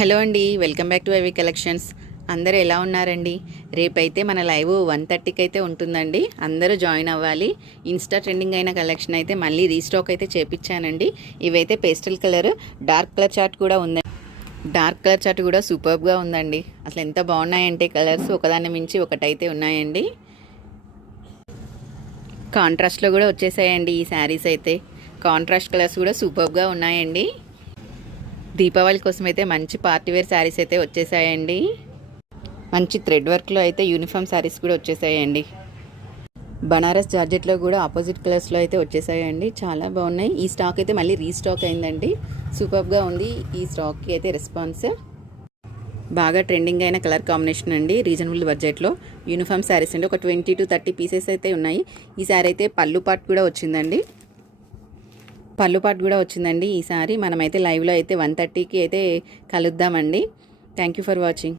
Hello అండి, welcome back to IV collections. అందరూ ఎలా ఉన్నారండి? రేపైతే మన లైవ్ 1:30కి అయితే ఉంటుందండి. అందరూ జాయిన్ అవ్వాలి. ఇన్స్టా ట్రెండింగ్ అయిన కలెక్షన్ అయితే మళ్ళీ రీస్టాక్ అయితే చేపించానండి. ఇవైతే pastel colour, dark colour chart కూడా ఉందండి. డార్క్ కలర్ చార్ట్ కూడా సూపర్గా ఉందండి. అసలు ఎంత బాగున్నాయంటే కలర్స్ ఒకదాన్ని మించి ఒకటైతే ఉన్నాయండి. కాంట్రాస్ట్లో కూడా వచ్చేసాయండి ఈ శారీస్ అయితే. కాంట్రాస్ట్ కలర్స్ కూడా సూపర్గా ఉన్నాయండి. దీపావళి కోసం అయితే మంచి పార్టీవేర్ శారీస్ అయితే వచ్చేసాయండి. మంచి థ్రెడ్ వర్క్లో అయితే యూనిఫామ్ శారీస్ కూడా వచ్చేసాయండి. బనారస్ జార్జెట్లో కూడా ఆపోజిట్ కలర్స్లో అయితే వచ్చేసాయండి. చాలా బాగున్నాయి. ఈ స్టాక్ అయితే మళ్ళీ రీస్టాక్ అయిందండి. సూపర్గా ఉంది ఈ స్టాక్కి అయితే రెస్పాన్స్. బాగా ట్రెండింగ్ అయిన కలర్ కాంబినేషన్ అండి. రీజనబుల్ బడ్జెట్లో యూనిఫామ్ శారీస్ అండి. ఒక 20 to 30 పీసెస్ అయితే ఉన్నాయి. ఈ శారీ అయితే పళ్ళు పార్ట్ కూడా వచ్చిందండి. ఈసారి మనమైతే లైవ్లో అయితే 1:30కి అయితే కలుద్దామండి. Thank you for watching.